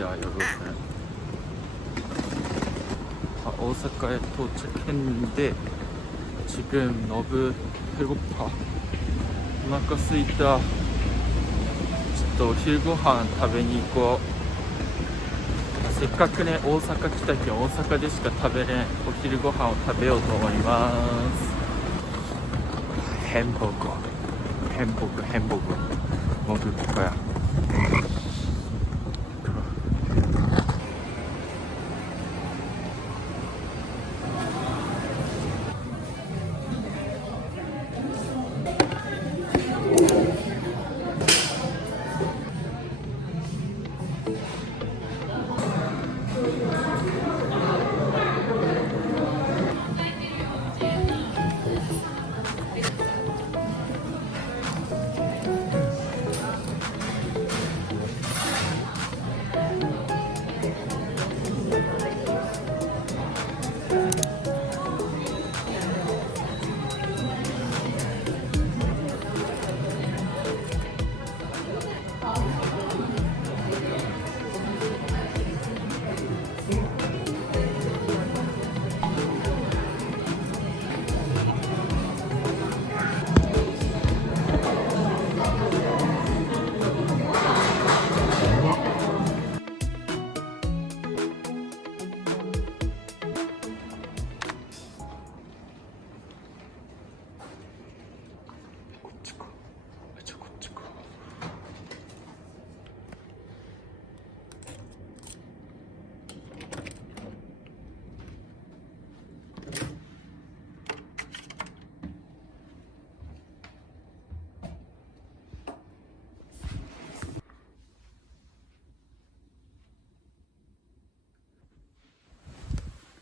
여러분. 아, 오사카에 도착했는데 지금 너무 배고파.お腹すいた。ちょっとお昼ご飯食べに行こう。せっかくね、大阪来たけん大阪でしか食べれんお昼ご飯を食べようと思います。햄버거, 햄버거, 햄버거 먹을 거야. 고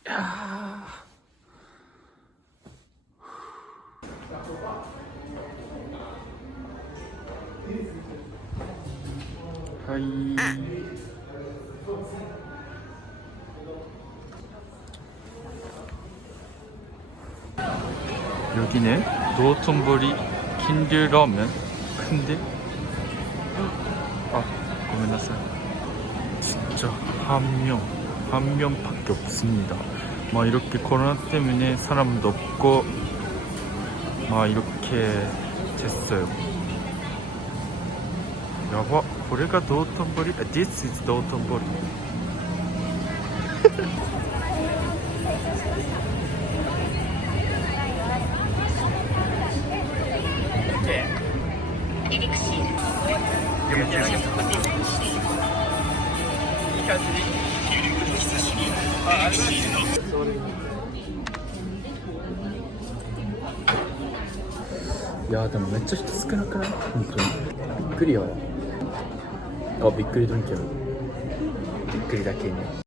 야. 하이. 여기는 도톤보리 킨들러면 근데 아 고민났어요 진짜 한명 한 명밖에 없습니다. 막 이렇게 코로나 때문에 사람도 없고 막 이렇게 됐어요. 여보, 우리가 도톤보리, 아, this is 도톤보리. いやでもめっちゃ人少なくない？本当に。びっくりよ。あびっくりドンキャびっくりだけね